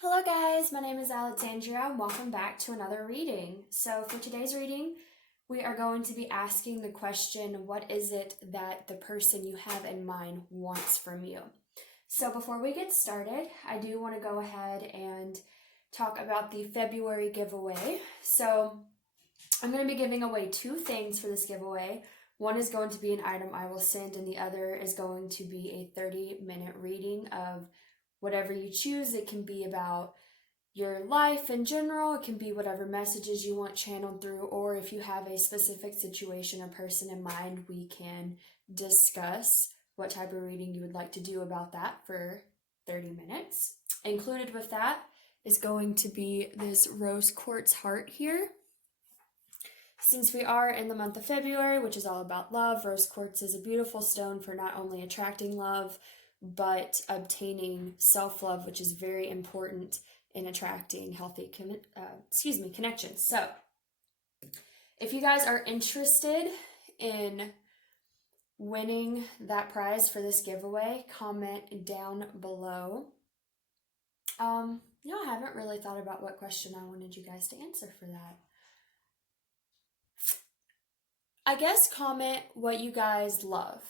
Hello guys, my name is Alexandria and welcome back to another reading. So for today's reading, we are going to be asking the question, what is it that the person you have in mind wants from you? So before we get started, I do want to go ahead and talk about the February giveaway. So I'm going to be giving away two things for this giveaway. One is going to be an item I will send, and the other is going to be a 30-minute reading of whatever you choose. It can be about your life in general, it can be whatever messages you want channeled through, or if you have a specific situation or person in mind, we can discuss what type of reading you would like to do about that for 30 minutes. Included with that is going to be this rose quartz heart here. Since we are in the month of February, which is all about love, rose quartz is a beautiful stone for not only attracting love, but obtaining self-love, which is very important in attracting healthy connections. So if you guys are interested in winning that prize for this giveaway, comment down below. I haven't really thought about what question I wanted you guys to answer for that. I guess comment what you guys love.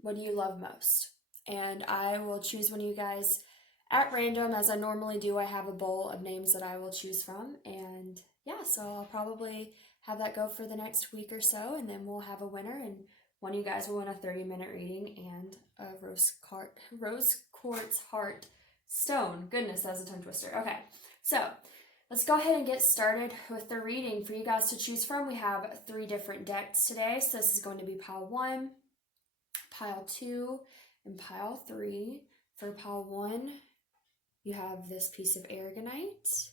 What do you love most? And I will choose one of you guys at random, as I normally do. I have a bowl of names that I will choose from, and yeah, so I'll probably have that go for the next week or so, and then we'll have a winner, and one of you guys will win a 30-minute reading and a rose quartz heart stone. Goodness, that was a tongue twister. Okay, so let's go ahead and get started with the reading. For you guys to choose from, we have 3 different decks today. So this is going to be pile 1, pile 2, and pile 3. For pile 1, you have this piece of aragonite.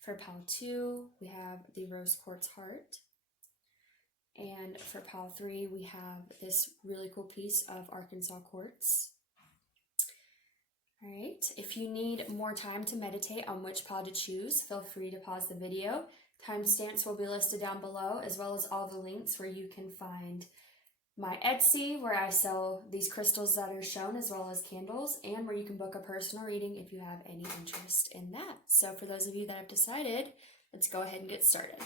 For pile 2, we have the rose quartz heart. And for pile 3, we have this really cool piece of Arkansas quartz. All right, if you need more time to meditate on which pile to choose, feel free to pause the video. Timestamps will be listed down below, as well as all the links where you can find my Etsy, where I sell these crystals that are shown, as well as candles, and where you can book a personal reading if you have any interest in that. So for those of you that have decided, let's go ahead and get started.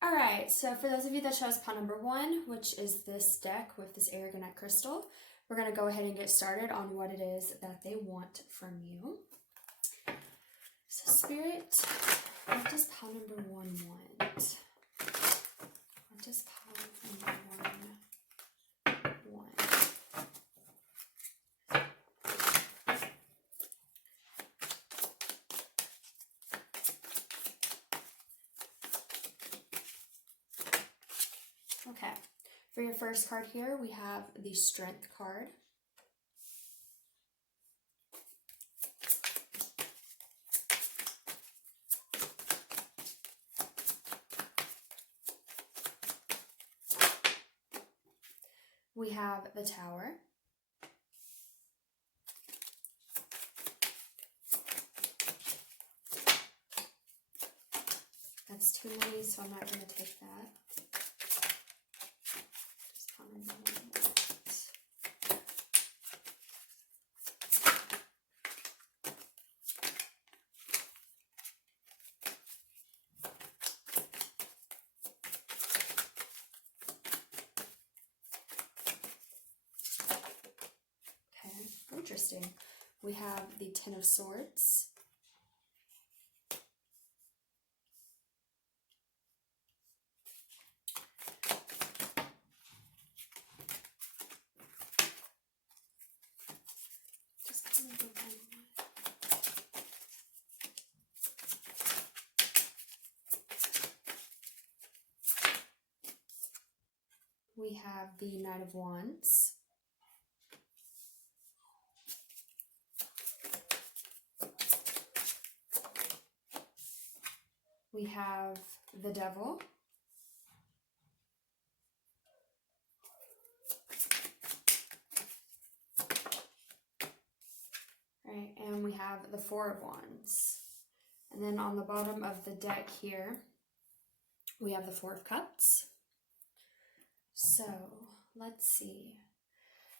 All right, so for those of you that chose pile number 1, which is this deck with this aragonite crystal, we're going to go ahead and get started on what it is that they want from you. So Spirit, what does pile number 1 want? What does pile number 1 want? Okay, for your first card here, we have the Strength card. We have the Tower. That's too many, so I'm not going to take that. Just pile number 1. Interesting. We have the Ten of Swords. We have the Knight of Wands. We have the Devil. Right, and we have the Four of Wands. And then on the bottom of the deck here, we have the Four of Cups. So let's see.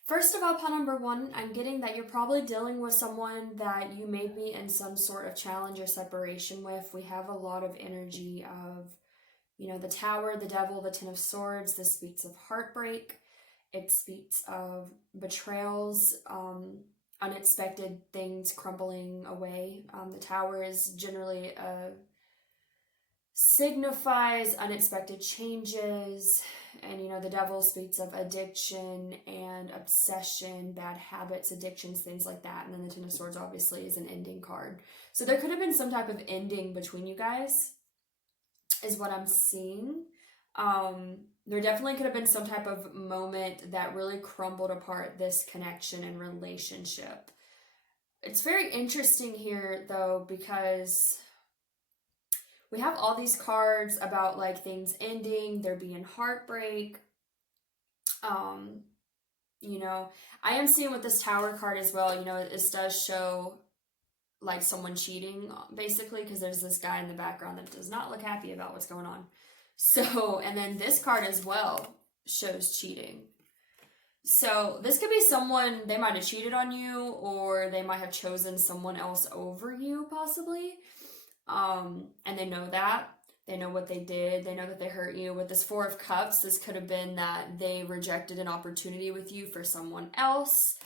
First of all, pile number one, I'm getting that you're probably dealing with someone that you may be in some sort of challenge or separation with. We have a lot of energy of, the Tower, the Devil, the Ten of Swords. This speaks of heartbreak. It speaks of betrayals, unexpected things crumbling away. The Tower is generally signifies unexpected changes, and the Devil speaks of addiction and obsession, bad habits, addictions, things like that. And then the Ten of Swords obviously is an ending card. So there could have been some type of ending between you guys, is what I'm seeing. There definitely could have been some type of moment that really crumbled apart this connection and relationship. It's very interesting here, though, because we have all these cards about like things ending, there being heartbreak. I am seeing with this Tower card as well, this does show like someone cheating, basically, because there's this guy in the background that does not look happy about what's going on. So, and then this card as well shows cheating. So this could be someone, they might have cheated on you, or they might have chosen someone else over you, possibly. And they know that. They know what they did. They know that they hurt you. With this Four of Cups, this could have been that they rejected an opportunity with you for someone else.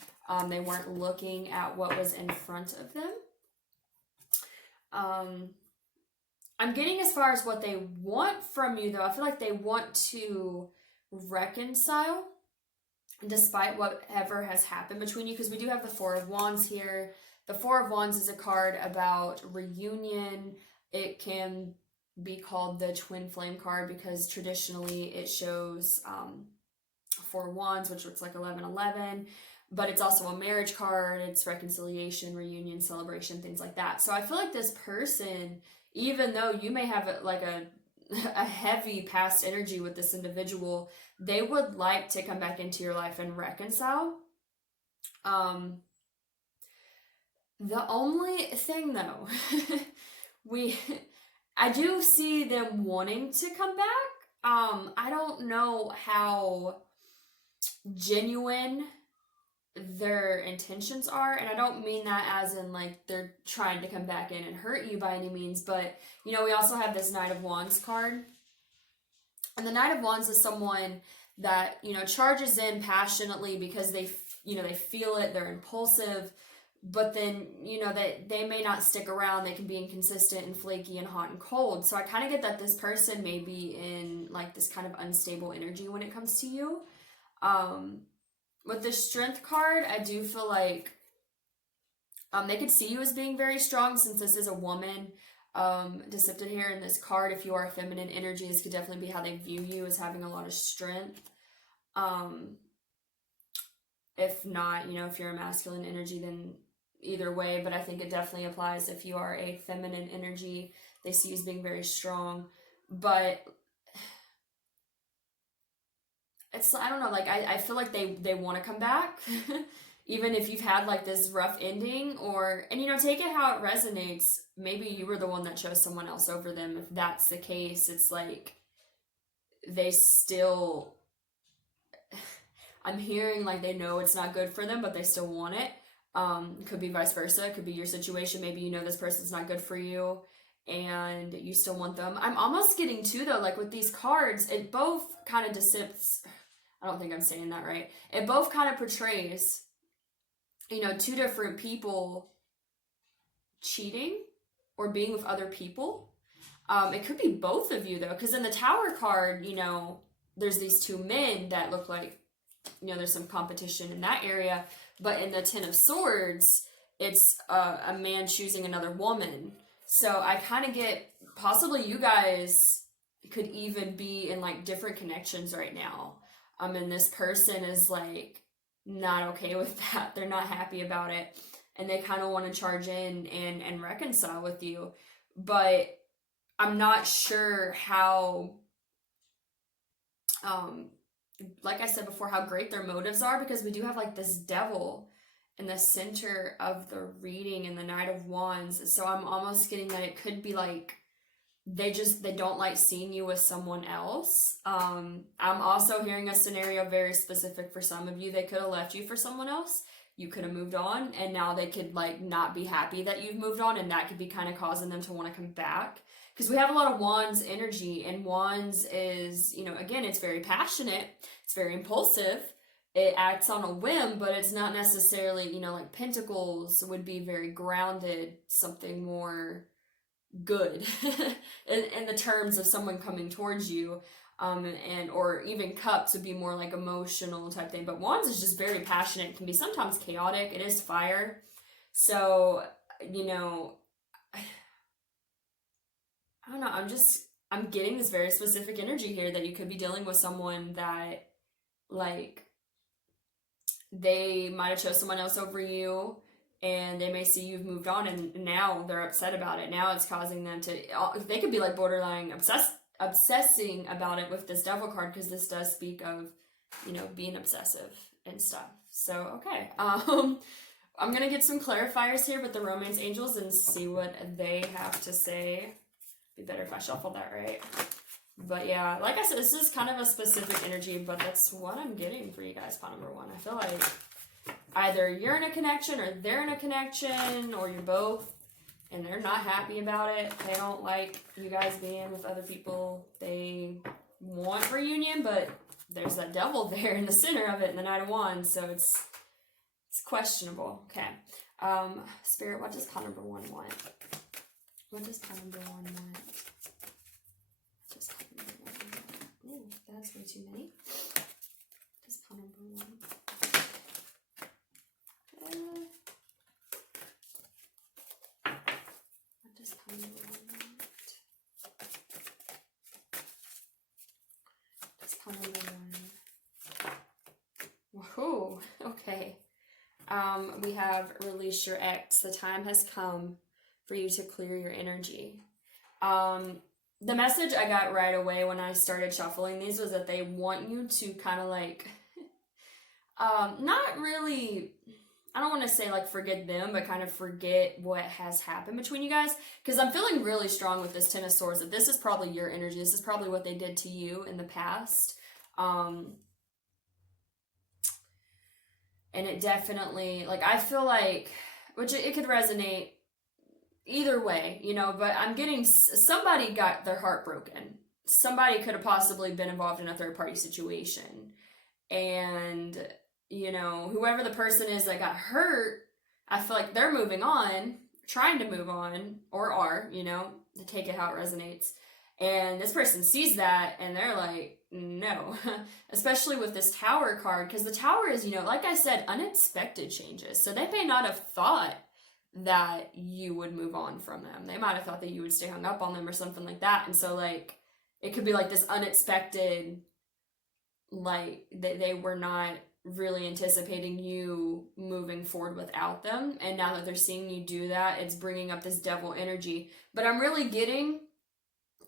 They weren't looking at what was in front of them. I'm getting as far as what they want from you, though. I feel like they want to reconcile despite whatever has happened between you, because we do have the Four of Wands here. The Four of Wands is a card about reunion. It can be called the Twin Flame card because traditionally it shows Four Wands, which looks like 1111. But it's also a marriage card. It's reconciliation, reunion, celebration, things like that. So I feel like this person, even though you may have like a heavy past energy with this individual, they would like to come back into your life and reconcile. The only thing, though, I do see them wanting to come back. I don't know how genuine their intentions are, and I don't mean that as in like they're trying to come back in and hurt you by any means, but we also have this Knight of Wands card, and the Knight of Wands is someone that charges in passionately because they feel it, they're impulsive, but then they may not stick around. They can be inconsistent and flaky and hot and cold. So I kind of get that this person may be in like this kind of unstable energy when it comes to you. With the Strength card, I do feel like they could see you as being very strong, since this is a woman depicted here in this card. If you are a feminine energy, this could definitely be how they view you, as having a lot of strength. If not, if you're a masculine energy, then either way, but I think it definitely applies if you are a feminine energy. They see you as being very strong, but it's, I don't know, like I feel like they want to come back even if you've had like this rough ending, and take it how it resonates. Maybe you were the one that chose someone else over them. If that's the case, it's like they still I'm hearing like they know it's not good for them, but they still want it. It could be vice versa. It could be your situation. Maybe this person's not good for you and you still want them. I'm almost getting to, though, like with these cards, it both kind of depicts, I don't think I'm saying that right. It both kind of portrays, two different people cheating or being with other people. It could be both of you, though, because in the Tower card, there's these two men that look like, there's some competition in that area. But in the Ten of Swords, it's a man choosing another woman. So I kind of get, possibly you guys could even be in like different connections right now. And this person is like not okay with that. They're not happy about it. And they kind of want to charge in and reconcile with you. But I'm not sure how, like I said before, how great their motives are, because we do have like this Devil in the center of the reading in the Knight of Wands. So I'm almost getting that it could be like they don't like seeing you with someone else. I'm also hearing a scenario very specific for some of you. They could have left you for someone else. You could have moved on, and now they could like not be happy that you've moved on, and that could be kind of causing them to want to come back. Because we have a lot of Wands energy, and Wands is, again, it's very passionate, it's very impulsive, it acts on a whim, but it's not necessarily, like Pentacles would be very grounded, something more good in the terms of someone coming towards you, or even Cups would be more like emotional type thing. But Wands is just very passionate. It can be sometimes chaotic. It is fire. So, I don't know. I'm getting this very specific energy here that you could be dealing with someone that, like, they might have chose someone else over you, and they may see you've moved on, and now they're upset about it. Now it's causing them to, they could be like borderline obsessing about it with this Devil card, because this does speak of, being obsessive and stuff. So, okay. I'm going to get some clarifiers here with the Romance Angels and see what they have to say. Be better if I shuffled that right. But yeah, like I said, this is kind of a specific energy, but that's what I'm getting for you guys, pot number one. I feel like either you're in a connection, or they're in a connection, or you're both, and they're not happy about it. They don't like you guys being with other people. They want reunion, but there's that devil there in the center of it in the Knight of Wands, so it's questionable. Okay. Spirit, what does pot number one want? What does pot number one want? Ooh, that's way too many. What does pot number one? What does pot number one want? Does pot number one? Woohoo! Okay. We have release your ex. The time has come for you to clear your energy. The message I got right away when I started shuffling these was that they want you to kind of like, not really, I don't want to say like forget them, but kind of forget what has happened between you guys. Because I'm feeling really strong with this Ten of Swords that this is probably your energy. This is probably what they did to you in the past. And it definitely, like, I feel like, which it could resonate either way, but I'm getting somebody got their heart broken. Somebody could have possibly been involved in a third party situation. And, whoever the person is that got hurt, I feel like they're moving on, trying to move on, or are, to take it how it resonates. And this person sees that and they're like, no, especially with this Tower card, because the Tower is, like I said, unexpected changes. So they may not have thought that you would move on from them. They might have thought that you would stay hung up on them or something like that. And so, like, it could be like this unexpected, like, they were not really anticipating you moving forward without them. And now that they're seeing you do that, it's bringing up this devil energy. But I'm really getting,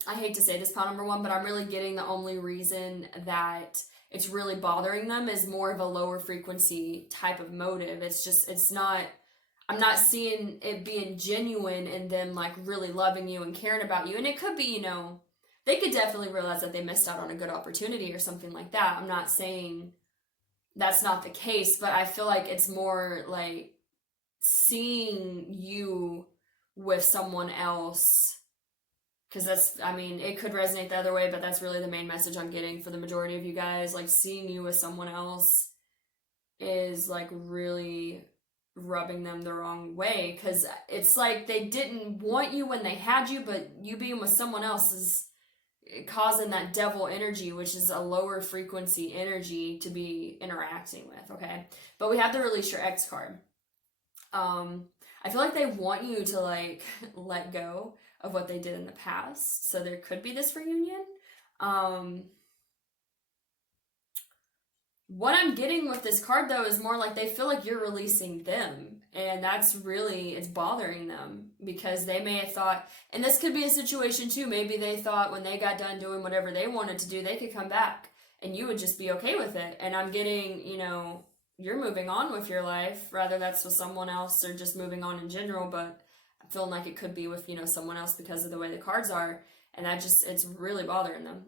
I hate to say this, pot number one, but I'm really getting the only reason that it's really bothering them is more of a lower frequency type of motive. It's not, I'm not seeing it being genuine and them like really loving you and caring about you. And it could be, they could definitely realize that they missed out on a good opportunity or something like that. I'm not saying that's not the case, but I feel like it's more like seeing you with someone else. Because that's, I mean, it could resonate the other way, but that's really the main message I'm getting for the majority of you guys. Like, seeing you with someone else is like really rubbing them the wrong way, because it's like they didn't want you when they had you, but you being with someone else is causing that devil energy, which is a lower frequency energy to be interacting with. Okay, but we have the release your ex card. I feel like they want you to like let go of what they did in the past, so there could be this reunion. What I'm getting with this card, though, is more like they feel like you're releasing them. And that's really, it's bothering them. Because they may have thought, and this could be a situation too, maybe they thought when they got done doing whatever they wanted to do, they could come back. And you would just be okay with it. And I'm getting, you're moving on with your life, rather that's with someone else or just moving on in general, but I'm feeling like it could be with, someone else because of the way the cards are, and it's really bothering them.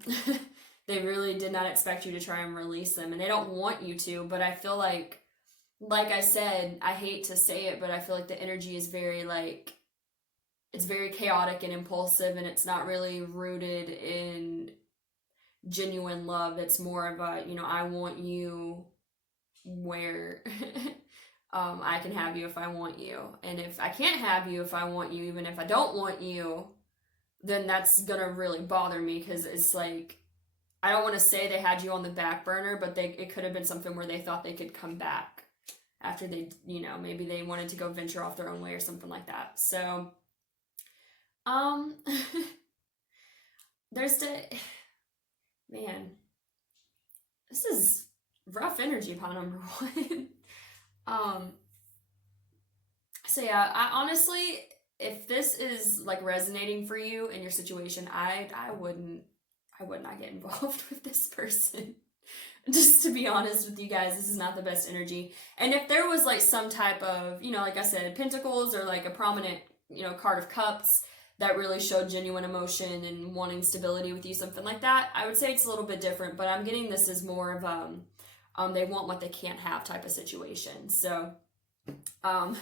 They really did not expect you to try and release them, and they don't want you to, but I feel like I said, I hate to say it, but I feel like the energy is very, it's very chaotic and impulsive, and it's not really rooted in genuine love. It's more of a, I want you where I can have you if I want you. And if I can't have you if I want you, even if I don't want you, then that's gonna really bother me, because it's like, I don't want to say they had you on the back burner, but it could have been something where they thought they could come back after they, maybe they wanted to go venture off their own way or something like that. So, there's man, this is rough energy upon number one. So yeah, I honestly, if this is like resonating for you in your situation, I would not get involved with this person. Just to be honest with you guys, this is not the best energy. And if there was like some type of, like I said, pentacles, or like a prominent, card of cups that really showed genuine emotion and wanting stability with you, something like that, I would say it's a little bit different. But I'm getting this as more of they want what they can't have type of situation. So I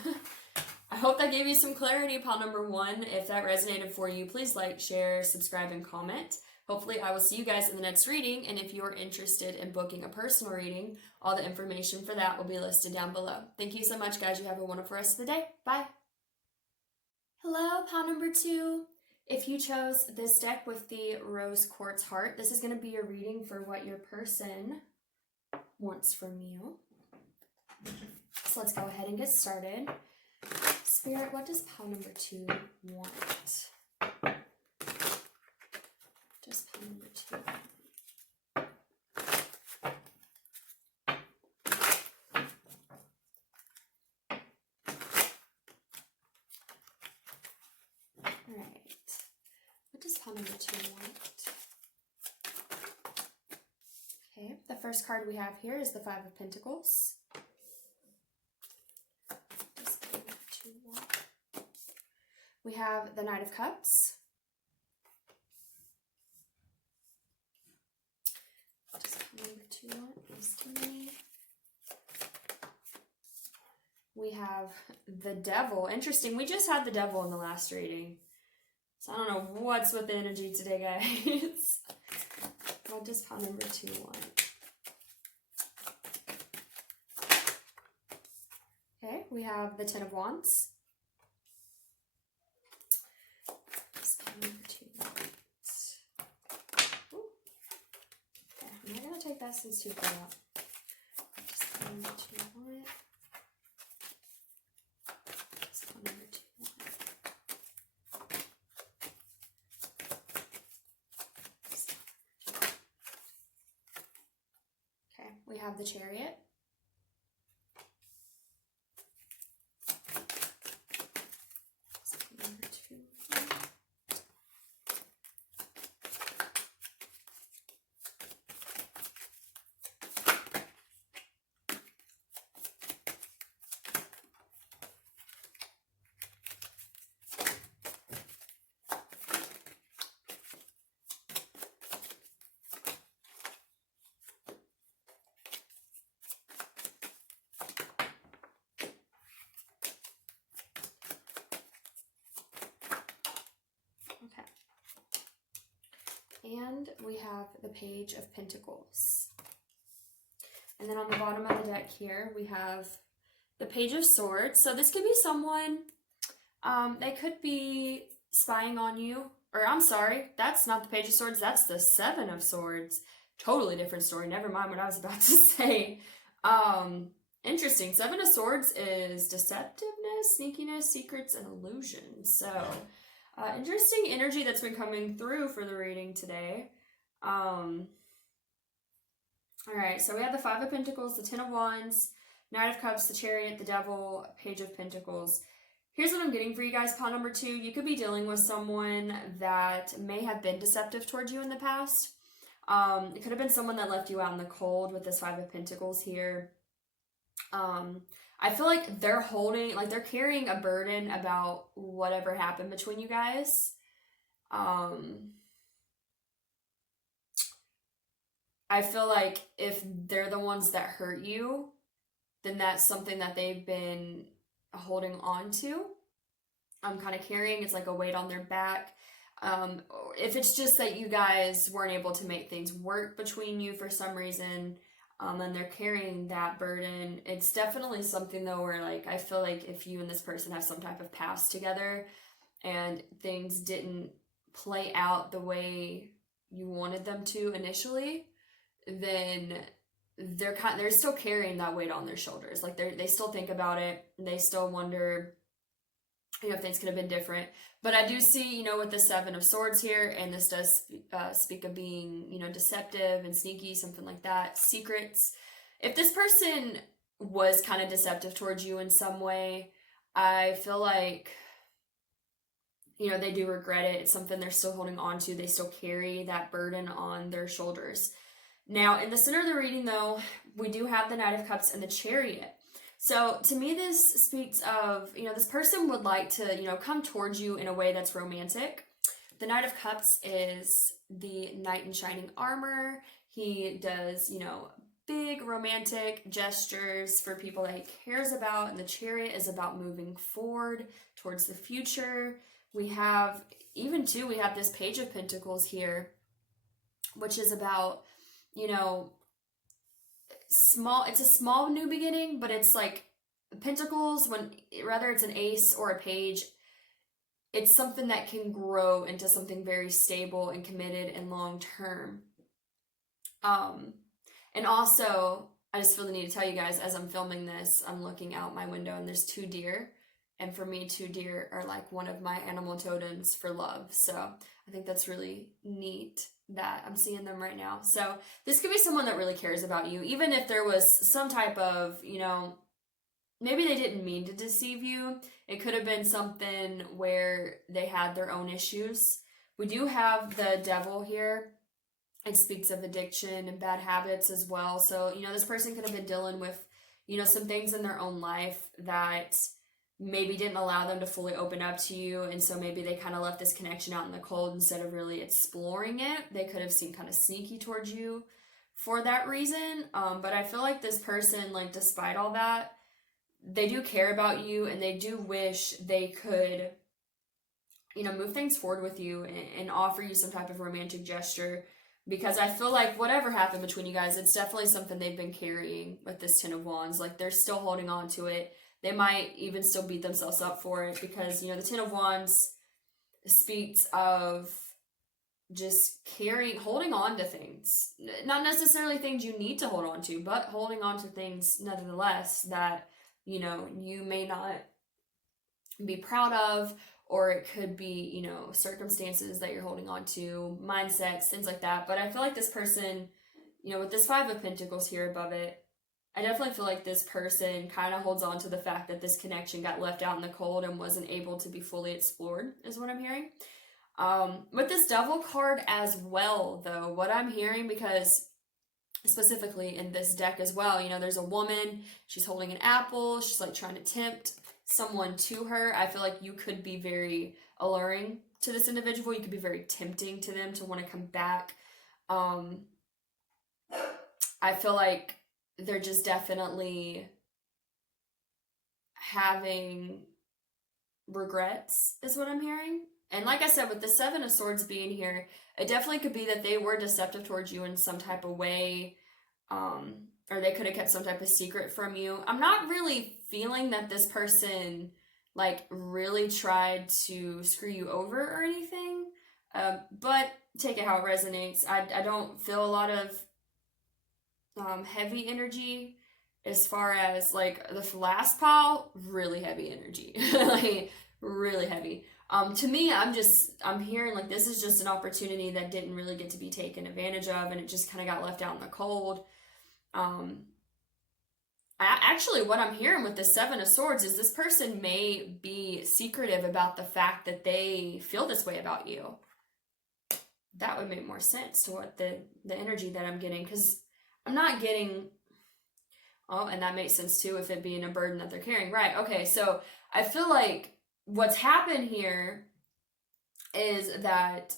hope that gave you some clarity upon number one. If that resonated for you, please like, share, subscribe, and comment. Hopefully I will see you guys in the next reading, and if you are interested in booking a personal reading, all the information for that will be listed down below. Thank you so much, guys. You have a wonderful rest of the day. Bye. Hello, pile number 2. If you chose this deck with the rose quartz heart, this is going to be a reading for what your person wants from you. So let's go ahead and get started. Spirit, what does pile number 2 want? Just pile number 2. Alright. What does pile number 2 want? Okay, the first card we have here is the Five of Pentacles. What does pile number 2 want? We have the Knight of Cups. Number 2 is to me. We have the Devil. Interesting. We just had the Devil in the last reading. So I don't know what's with the energy today, guys. What does pile number 2 want? Okay, we have the Ten of Wands. What does pile number 2 want? I'm not going to take that since 2 fell out. Just put number 2 on it. Just put number 2 on it. Okay, we have the Chariot. Just put number 2 on it. And we have the Page of Pentacles. And then on the bottom of the deck here, we have the Page of Swords. So this could be someone, they could be spying on you. Or I'm sorry, that's not the Page of Swords, that's the Seven of Swords. Totally different story, never mind what I was about to say. Interesting, Seven of Swords is deceptiveness, sneakiness, secrets, and illusion. So interesting energy that's been coming through for the reading today. Alright, so we have the Five of Pentacles, the Ten of Wands, Knight of Cups, the Chariot, the Devil, Page of Pentacles. Here's what I'm getting for you guys, pile number 2. You could be dealing with someone that may have been deceptive towards you in the past. It could have been someone that left you out in the cold with this Five of Pentacles here. I feel like they're carrying a burden about whatever happened between you guys. I feel like if they're the ones that hurt you, then that's something that they've been holding on to. I'm kind of carrying, it's like a weight on their back. If it's just that you guys weren't able to make things work between you for some reason, and they're carrying that burden, it's definitely something though where like I feel like if you and this person have some type of past together and things didn't play out the way you wanted them to initially, then they're still carrying that weight on their shoulders. Like they still think about it. They still wonder, if things could have been different. But I do see, with the Seven of Swords here, and this does speak of being, deceptive and sneaky, something like that. Secrets. If this person was kind of deceptive towards you in some way, I feel like, they do regret it. It's something they're still holding on to. They still carry that burden on their shoulders. Now, in the center of the reading, though, we do have the Knight of Cups and the Chariot. So to me, this speaks of, this person would like to, come towards you in a way that's romantic. The Knight of Cups is the knight in shining armor. He does, big romantic gestures for people that he cares about. And the Chariot is about moving forward towards the future. We have this Page of Pentacles here, which is about, it's a small new beginning, but it's like Pentacles, whether it's an ace or a page, it's something that can grow into something very stable and committed and long term. And also, I just feel the need to tell you guys, as I'm filming this, I'm looking out my window and there's 2 deer. And for me, 2 deer are like one of my animal totems for love. So I think that's really neat that I'm seeing them right now. So this could be someone that really cares about you, even if there was some type of, maybe they didn't mean to deceive you. It could have been something where they had their own issues. We do have the Devil here. It speaks of addiction and bad habits as well. So, this person could have been dealing with, some things in their own life that maybe didn't allow them to fully open up to you, and so maybe they kind of left this connection out in the cold instead of really exploring it. They could have seemed kind of sneaky towards you for that reason, but I feel like this person, like, despite all that, they do care about you, and they do wish they could, move things forward with you and offer you some type of romantic gesture, because I feel like whatever happened between you guys, it's definitely something they've been carrying with this Ten of Wands. Like, they're still holding on to it. They might even still beat themselves up for it because, the Ten of Wands speaks of just holding on to things. Not necessarily things you need to hold on to, but holding on to things nonetheless that, you may not be proud of, or it could be, circumstances that you're holding on to, mindsets, things like that. But I feel like this person, with this Five of Pentacles here above it, I definitely feel like this person kind of holds on to the fact that this connection got left out in the cold and wasn't able to be fully explored, is what I'm hearing. With this Devil card as well, though, what I'm hearing, because specifically in this deck as well, there's a woman, she's holding an apple, she's like trying to tempt someone to her. I feel like you could be very alluring to this individual. You could be very tempting to them to want to come back. I feel like they're just definitely having regrets, is what I'm hearing. And like I said, with the Seven of Swords being here, it definitely could be that they were deceptive towards you in some type of way, or they could have kept some type of secret from you. I'm not really feeling that this person, like, really tried to screw you over or anything, but take it how it resonates. I don't feel a lot of heavy energy as far as, like, the last pile, really heavy energy. Like, really heavy. To me, I'm hearing, like, this is just an opportunity that didn't really get to be taken advantage of, and it just kind of got left out in the cold. Actually, what I'm hearing with the Seven of Swords is this person may be secretive about the fact that they feel this way about you. That would make more sense to what the energy that I'm getting, because I'm not getting, Oh, and that makes sense too, if it being a burden that they're carrying. Right. Okay. So I feel like what's happened here is that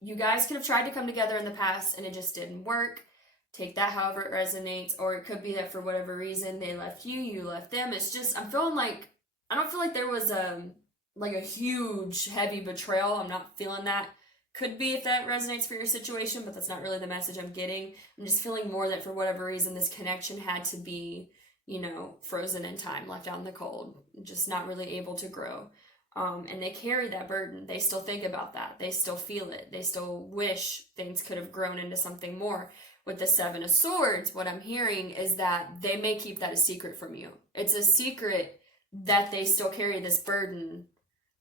you guys could have tried to come together in the past and it just didn't work. Take that however it resonates. Or it could be that for whatever reason they left you, you left them. It's just, I'm feeling like, I don't feel like there was like a huge, heavy betrayal. I'm not feeling that. Could be if that resonates for your situation, but that's not really the message I'm getting. I'm just feeling more that for whatever reason this connection had to be, frozen in time, left out in the cold, just not really able to grow. And they carry that burden. They still think about that. They still feel it. They still wish things could have grown into something more. With the Seven of Swords, what I'm hearing is that they may keep that a secret from you. It's a secret that they still carry this burden,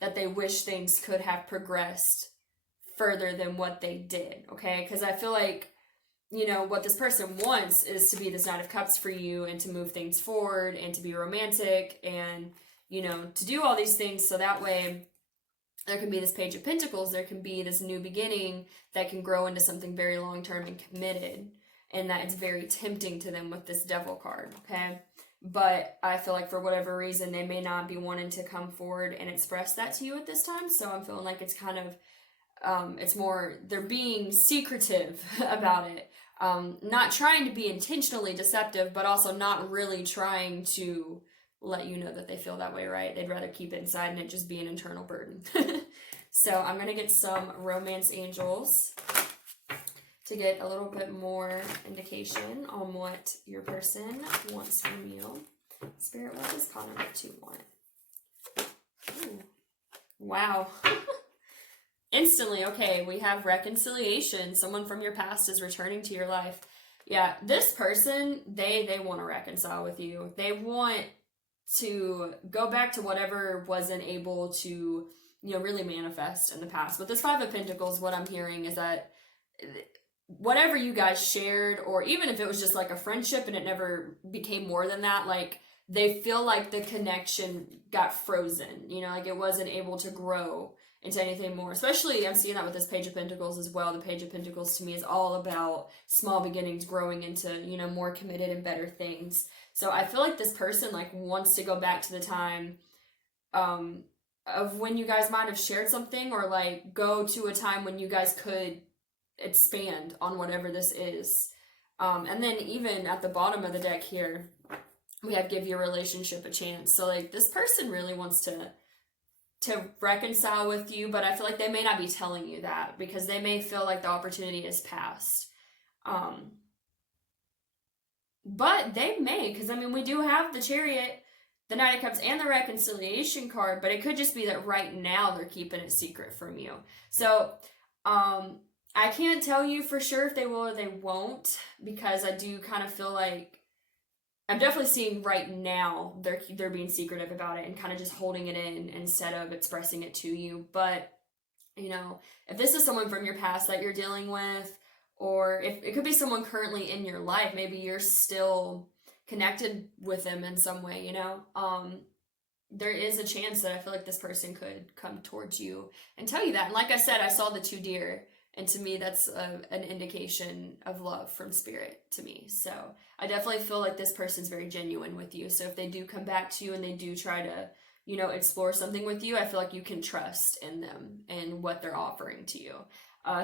that they wish things could have progressed further than what they did, okay? Because I feel like, what this person wants is to be this Knight of Cups for you and to move things forward and to be romantic and, to do all these things so that way there can be this Page of Pentacles, there can be this new beginning that can grow into something very long-term and committed, and that it's very tempting to them with this Devil card, okay? But I feel like for whatever reason, they may not be wanting to come forward and express that to you at this time, so I'm feeling like it's kind of it's more, they're being secretive about it. Not trying to be intentionally deceptive, but also not really trying to let you know that they feel that way, right? They'd rather keep it inside and it just be an internal burden. So I'm going to get some romance angels to get a little bit more indication on what your person wants from you. Spirit, what does pile number 2 want? Ooh. Wow. Instantly, okay, we have reconciliation. Someone from your past is returning to your life. Yeah, this person, they want to reconcile with you. They want to go back to whatever wasn't able to, really manifest in the past. But this Five of Pentacles, what I'm hearing is that whatever you guys shared, or even if it was just like a friendship and it never became more than that, like they feel like the connection got frozen, like it wasn't able to grow into anything more. Especially, I'm seeing that with this Page of Pentacles as well. The Page of Pentacles to me is all about small beginnings growing into, more committed and better things. So I feel like this person like wants to go back to the time of when you guys might have shared something, or like go to a time when you guys could expand on whatever this is. And then even at the bottom of the deck here, we have give your relationship a chance. So like this person really wants to reconcile with you, but I feel like they may not be telling you that because they may feel like the opportunity is past. But they may, because we do have the Chariot, the Knight of Cups, and the Reconciliation card, but it could just be that right now they're keeping it secret from you. So, I can't tell you for sure if they will or they won't, because I do kind of feel like I'm definitely seeing right now they're being secretive about it and kind of just holding it in instead of expressing it to you. But, if this is someone from your past that you're dealing with, or if it could be someone currently in your life, maybe you're still connected with them in some way, there is a chance that I feel like this person could come towards you and tell you that. And like I said, I saw the 2 deer. And to me, that's an indication of love from Spirit to me. So I definitely feel like this person's very genuine with you. So if they do come back to you and they do try to, explore something with you, I feel like you can trust in them and what they're offering to you.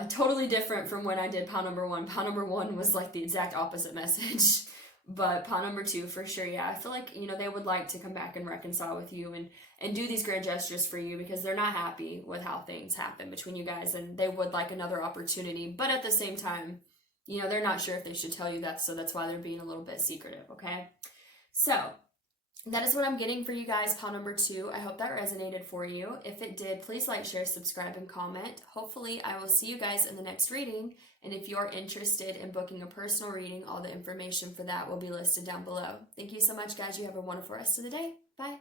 Totally different from when I did pile number 1. Pile number 1 was like the exact opposite message. But pile number 2, for sure, yeah. I feel like, they would like to come back and reconcile with you and do these grand gestures for you because they're not happy with how things happen between you guys and they would like another opportunity. But at the same time, they're not sure if they should tell you that, so that's why they're being a little bit secretive, okay? So, that is what I'm getting for you guys, pile number 2. I hope that resonated for you. If it did, please like, share, subscribe, and comment. Hopefully, I will see you guys in the next reading. And if you're interested in booking a personal reading, all the information for that will be listed down below. Thank you so much, guys. You have a wonderful rest of the day. Bye.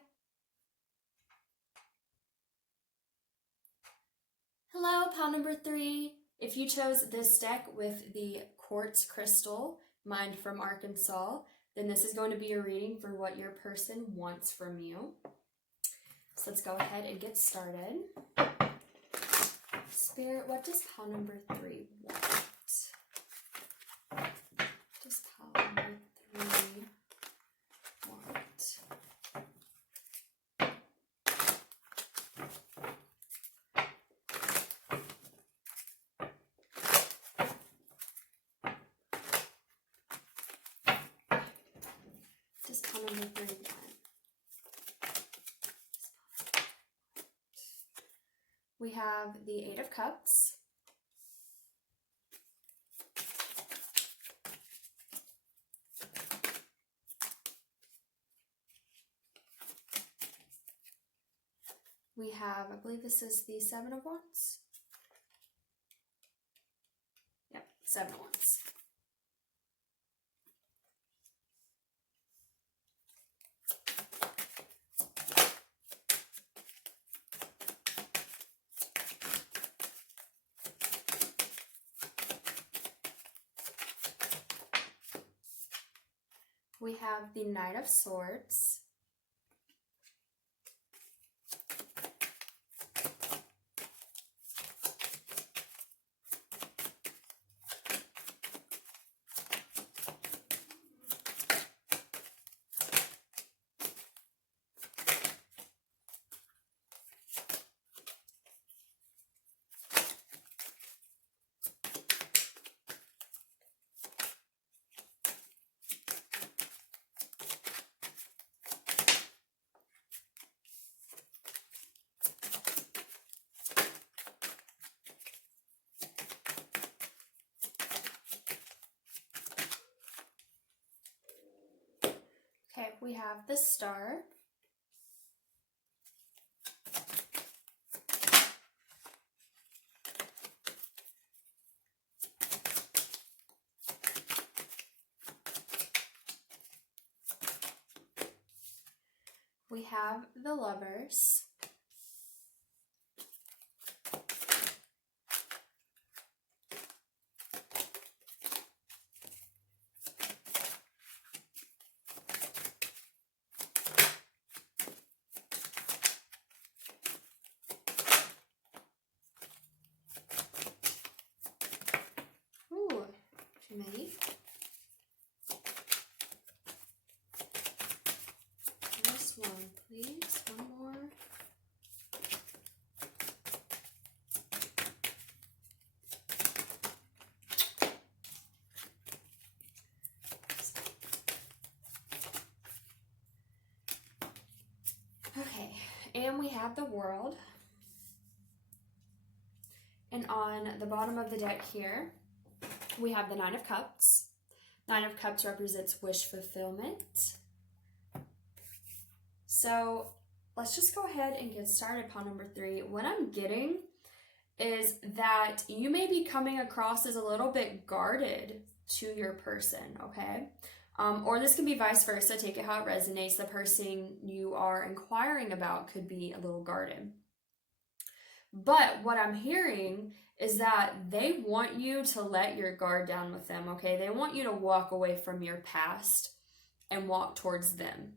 Hello, pile number 3. If you chose this deck with the Quartz Crystal, Mind from Arkansas, then this is going to be a reading for what your person wants from you. So let's go ahead and get started. Spirit, what does pile number 3 want? What does pile number 3 we have the Eight of Cups. We have, I believe this is the Seven of Wands. Yep, Seven of Wands. We have the Knight of Swords. Okay, we have the Star. We have the Lovers. Ooh, too many. Just one, please. One more. Okay, and we have the World. And on the bottom of the deck here, we have the Nine of Cups. Nine of Cups represents wish fulfillment. So let's just go ahead and get started upon number 3. What I'm getting is that you may be coming across as a little bit guarded to your person, okay? Or this can be vice versa. Take it how it resonates. The person you are inquiring about could be a little guarded. But what I'm hearing is that they want you to let your guard down with them, okay? They want you to walk away from your past and walk towards them.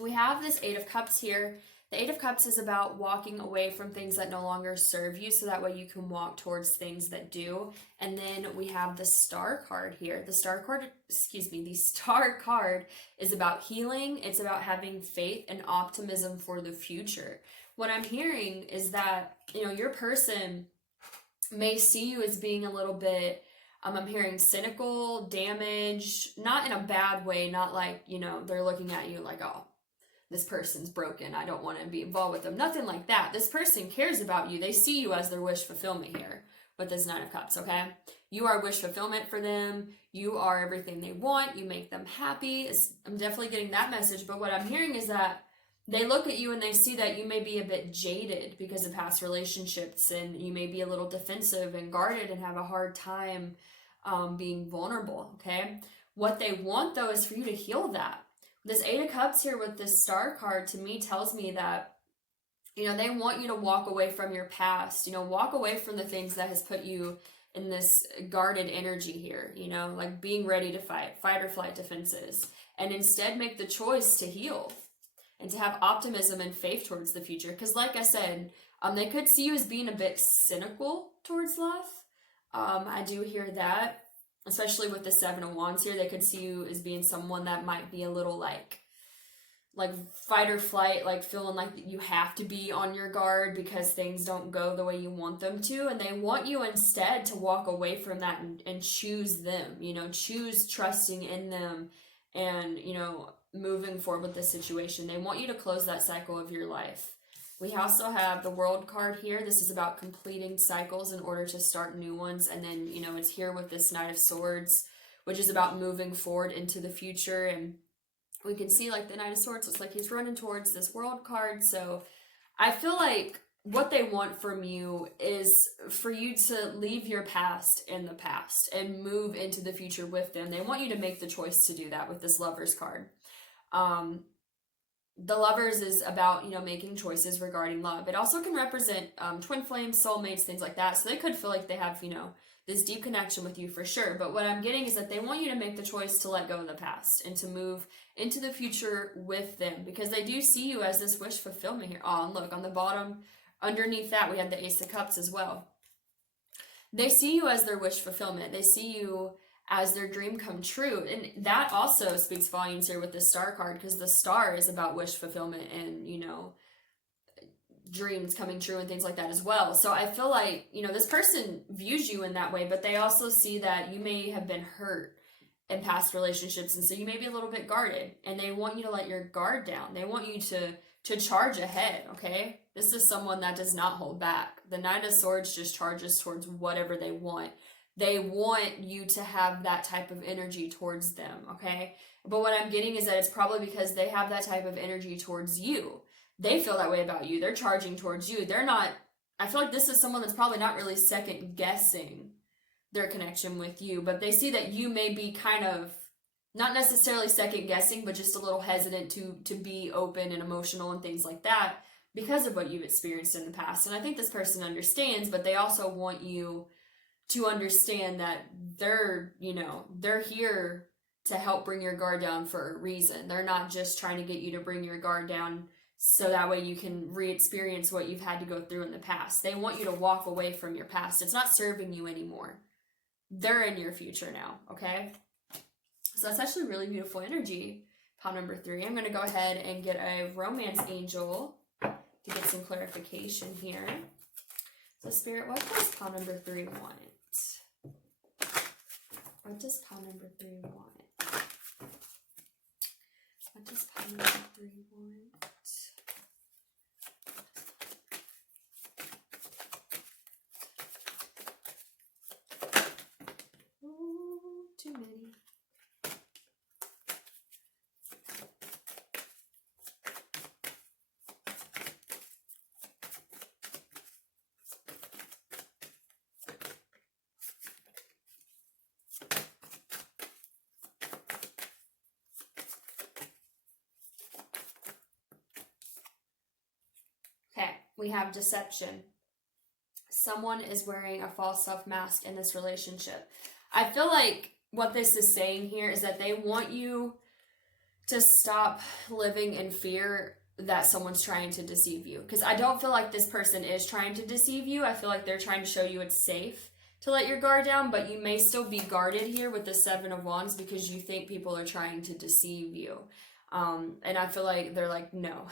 We have this Eight of Cups here. The Eight of Cups is about walking away from things that no longer serve you, so that way you can walk towards things that do. And then we have the Star card here. The Star card is about healing. It's about having faith and optimism for the future. What I'm hearing is that, your person may see you as being a little bit, I'm hearing cynical, damaged, not in a bad way, not like, they're looking at you like, oh, this person's broken, I don't want to be involved with them. Nothing like that. This person cares about you. They see you as their wish fulfillment here with this Nine of Cups, okay? You are wish fulfillment for them. You are everything they want. You make them happy. I'm definitely getting that message, but what I'm hearing is that they look at you and they see that you may be a bit jaded because of past relationships, and you may be a little defensive and guarded and have a hard time being vulnerable, okay? What they want, though, is for you to heal that. This Eight of Cups here with this Star card, to me, tells me that, they want you to walk away from your past, walk away from the things that has put you in this guarded energy here, like being ready to fight or flight defenses, and instead make the choice to heal and to have optimism and faith towards the future. Because like I said, they could see you as being a bit cynical towards love. I do hear that, especially with the Seven of Wands here. They could see you as being someone that might be a little like fight or flight, like feeling like you have to be on your guard because things don't go the way you want them to. And they want you instead to walk away from that and choose them, choose trusting in them and, moving forward with this situation. They want you to close that cycle of your life. We also have the World card here. This is about completing cycles in order to start new ones. And then, you know, it's here with this Knight of Swords, which is about moving forward into the future. And we can see like the Knight of Swords looks like he's running towards this World card. So I feel like what they want from you is for you to leave your past in the past and move into the future with them. They want you to make the choice to do that with this Lovers card. The Lovers is about, you know, making choices regarding love. It also can represent twin flames, soulmates, things like that. So they could feel like they have, you know, this deep connection with you for sure. But what I'm getting is that they want you to make the choice to let go of the past and to move into the future with them, because they do see you as this wish fulfillment here. Oh, and look, on the bottom, underneath that, we have the Ace of Cups as well. They see you as their wish fulfillment. They see you as their dream come true. And that also speaks volumes here with the Star card, because the Star is about wish fulfillment and, you know, dreams coming true and things like that as well. So I feel like, you know, this person views you in that way, but they also see that you may have been hurt in past relationships, and so you may be a little bit guarded, and they want you to let your guard down. They want you to charge ahead, okay? This is someone that does not hold back. The Knight of Swords just charges towards whatever they want. They want you to have that type of energy towards them, okay? But what I'm getting is that it's probably because they have that type of energy towards you. They feel that way about you. They're charging towards you. They're not, I feel like this is someone that's probably not really second guessing their connection with you, but they see that you may be kind of, not necessarily second guessing, but just a little hesitant to be open and emotional and things like that because of what you've experienced in the past. And I think this person understands, but they also want you to understand that they're, you know, they're here to help bring your guard down for a reason. They're not just trying to get you to bring your guard down so that way you can re-experience what you've had to go through in the past. They want you to walk away from your past. It's not serving you anymore. They're in your future now, okay? So that's actually really beautiful energy, pile number 3. I'm going to go ahead and get a romance angel to get some clarification here. So Spirit, what does pile number 3 want? What does pile number 3 want? What does pile number 3 want? Ooh, too many. Okay, we have deception. Someone is wearing a false self mask in this relationship. I feel like what this is saying here is that they want you to stop living in fear that someone's trying to deceive you. Because I don't feel like this person is trying to deceive you. I feel like they're trying to show you it's safe to let your guard down, but you may still be guarded here with the 7 of Wands because you think people are trying to deceive you. And I feel like they're like, no,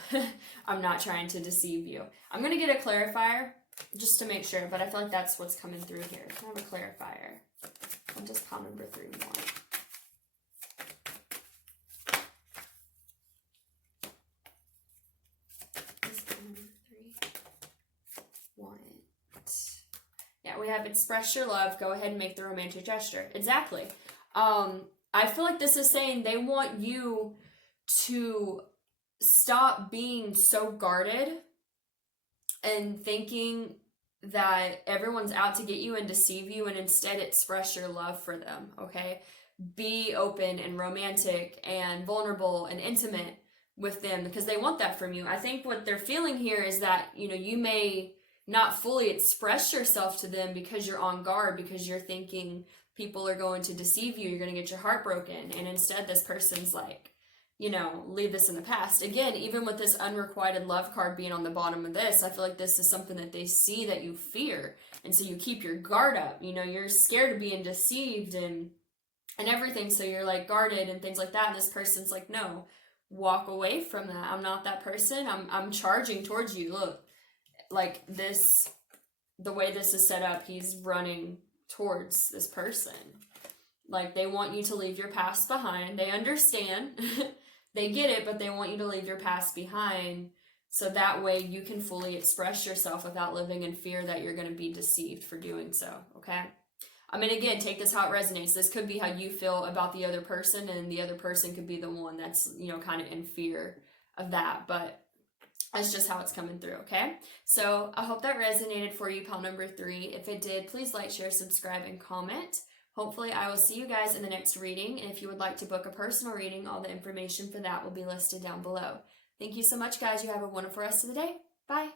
I'm not trying to deceive you. I'm going to get a clarifier just to make sure, but I feel like that's what's coming through here. Can I have a clarifier? What does pile number 3 want? Yeah, we have express your love, go ahead and make the romantic gesture. Exactly. I feel like this is saying they want you to stop being so guarded and thinking that everyone's out to get you and deceive you, and instead express your love for them, okay? Be open and romantic and vulnerable and intimate with them because they want that from you. I think what they're feeling here is that, you know, you may not fully express yourself to them because you're on guard, because you're thinking people are going to deceive you, you're going to get your heart broken, and instead this person's like, you know, leave this in the past. Again, even with this unrequited love card being on the bottom of this, I feel like this is something that they see that you fear, and so you keep your guard up. You know, you're scared of being deceived and everything, so you're like guarded and things like that, and this person's like, no, walk away from that. I'm not that person. I'm charging towards you. Look, like this, the way this is set up, he's running towards this person. Like, they want you to leave your past behind. They understand. They get it, but they want you to leave your past behind So that way you can fully express yourself without living in fear that you're going to be deceived for doing so, okay? I mean, again, take this how it resonates. This could be how you feel about the other person, and the other person could be the one that's, kind of in fear of that, but that's just how it's coming through, okay? So I hope that resonated for you, pile number 3. If it did, please like, share, subscribe, and comment. Hopefully I will see you guys in the next reading, and if you would like to book a personal reading, all the information for that will be listed down below. Thank you so much, guys. You have a wonderful rest of the day. Bye.